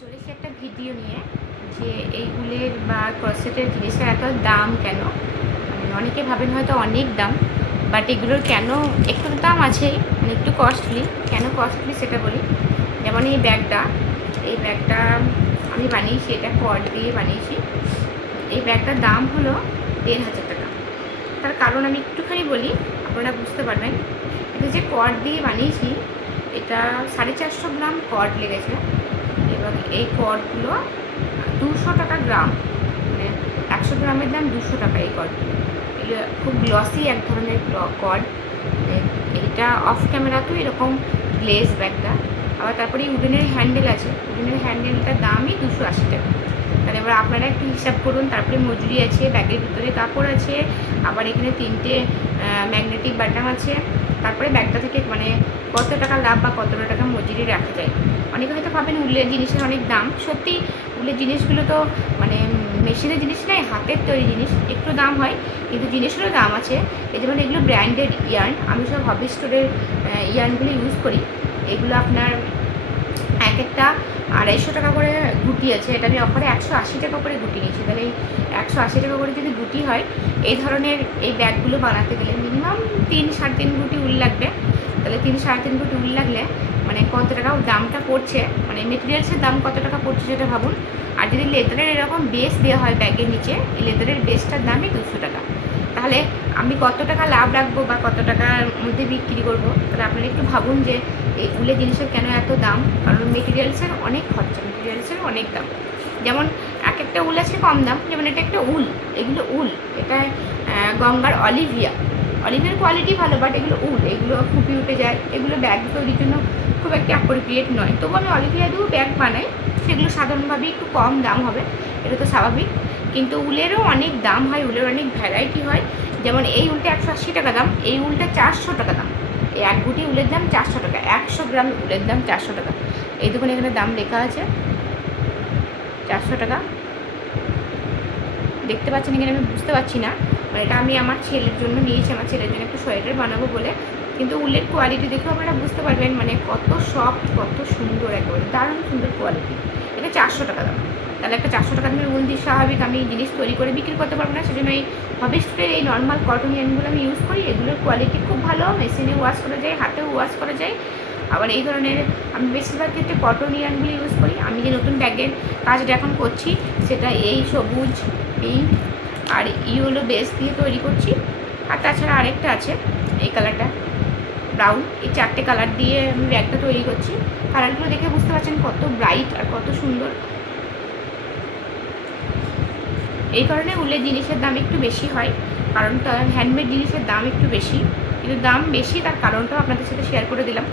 চলে এসেছি একটা ভিডিও নিয়ে যে এই উলের বা ক্রসেটের জিনিসের এত দাম কেন। অনেকে ভাবেন হয়তো অনেক দাম, বাট এগুলোর কেন একটু দাম আছেই, মানে একটু কস্টলি। কেন কস্টলি সেটা বলি। যেমন এই ব্যাগটা আমি বানিয়েছি, এটা কর্ড দিয়ে বানিয়েছি। এই ব্যাগটার দাম হলো ১,৫০০ টাকা। তার কারণ আমি একটুখানি বলি, আপনারা বুঝতে পারবেন। এটা যে কর্ড দিয়ে বানিয়েছি, এটা 450 গ্রাম কর্ড লেগেছে এবং এই কর্ডগুলো 200 টাকা গ্রাম, মানে 100 গ্রামের দাম 200 টাকা এই কর্ডগুলো। এগুলো খুব গ্লসি এক ধরনের কর্ড। এটা অফ ক্যামেরাতেও এরকম গ্লেজ ব্যাগটা। আবার তারপরে উডেনের হ্যান্ডেল আছে, উডেনের হ্যান্ডেলটার দামই 280 টাকা। তাহলে এবার আপনারা একটু হিসাব করুন। তারপরে মজুরি আছে, ব্যাগের ভিতরে কাপড় আছে, আবার এখানে 3টে ম্যাগনেটিক বাটন আছে। তারপরে ব্যাগটা থেকে মানে কত টাকা লাভ বা কত টাকা মজুরি রাখা যায়। অনেকে হয়তো ভাবেন উলের জিনিসের অনেক দাম। সত্যি উলের জিনিসগুলো তো মানে মেশিনের জিনিস নয়, হাতের তৈরি জিনিস, একটু দাম হয় কিন্তু জিনিসেরও দাম আছে। এই যেমন এগুলো ব্র্যান্ডেড ইয়ার্ন, আমি সব হবি স্টোরের ইয়ার্নগুলো ইউজ করি। এগুলো আপনার এক একটা 250 টাকা করে গুটি আছে। এটা আমি অফারে 180 টাকা করে গুটি নিয়েছি। তাহলে এই 180 টাকা করে যদি গুটি হয়, এই ধরনের এই ব্যাগগুলো বানাতে গেলে মিনিমাম 3-3.5 গুটি উল লাগবে। তাহলে 3-3.5 গুটি উল লাগলে মানে কত টাকা দামটা পড়ছে, মানে মেটেরিয়ালসের দাম কত টাকা পড়ছে সেটা ভাবুন। আর যদি লেদারের এরকম বেস দেওয়া হয় ব্যাগের নিচে, এই লেদারের বেসটার দামই 200 টাকা। তাহলে আমি কত টাকা লাভ রাখবো বা কত টাকার মধ্যে বিক্রি করবো। তাহলে আপনারা একটু ভাবুন যে এই উলের জিনিসের কেন এত দাম। কারণ মেটেরিয়ালসের অনেক খরচা, মেটেরিয়ালসের অনেক দাম। যেমন এক একটা উল আছে কম দাম, যেমন এটা একটা উল, এগুলো উল, এটা গঙ্গার অলিভিয়ার কোয়ালিটি ভালো, বাট এগুলো উল, এগুলো ফুপি উঠে যায়। এগুলো ব্যাগ তৈরির জন্য খুব একটা অ্যাপ্রোপ্রিয়েট নয়। তবু আমি অলিভিয়া দিয়েও ব্যাগ বানাই, সেগুলো সাধারণভাবে একটু কম দাম হবে, এটা তো স্বাভাবিক। কিন্তু উলেরও অনেক দাম হয়, উলের অনেক ভ্যারাইটি হয়। যেমন এই উলটা 180 টাকা দাম, এই উলটা 400 টাকা দাম। এই এক গুটি উলের দাম 400 টাকা, 100 গ্রাম উলের দাম 400 টাকা। এই দোকানে এখানে দাম লেখা আছে 400 টাকা। দেখতে পাচ্ছেন এখানে, আমি বুঝতে পারছি না, মানে এটা আমি আমার ছেলের জন্য নিয়েছি, আমার ছেলের জন্য একটু সোয়েটার বানাবো বলে। কিন্তু উলের কোয়ালিটি দেখেও আপনারা বুঝতে পারবেন, মানে কত সফট, কত সুন্দর, একেবারে দারুণ সুন্দর কোয়ালিটি। এটা 400 টাকা দাম। তাহলে একটা 400 টাকা দামের উল দিয়ে স্বাভাবিক আমি জিনিস তৈরি করে বিক্রি করতে পারবো না। সেজন্য এই হবি স্টোরের এই নর্মাল কটন ইয়ার্নগুলো আমি ইউজ করি। এগুলোর কোয়ালিটি খুব ভালো, মেশিনে ওয়াশ করা যায়, হাতেও ওয়াশ করা যায়। আবার এই ধরনের আমি বেশিরভাগ ক্ষেত্রে কটন ইয়ার্নগুলো ইউজ করি। আমি যে নতুন ব্যাগের কাজটা এখন করছি, সেটা এই সবুজ, পিঙ্ক আর ইয়েলো বেস দিয়ে তৈরি করছি। আর তাছাড়া আরেকটা আছে এই কালারটা, ব্রাউন। এই 4টে কালার দিয়ে আমি ব্যাগটা তৈরি করছি। কালারগুলো দেখে বুঝতে পারছেন কত ব্রাইট আর কত সুন্দর। এই কারণে উলের জিনিসের দাম একটু বেশি হয়, কারণ তার হ্যান্ডমেড জিনিসের দাম একটু বেশি। কিন্তু দাম বেশি, তার কারণটাও আপনাদের সাথে শেয়ার করে দিলাম।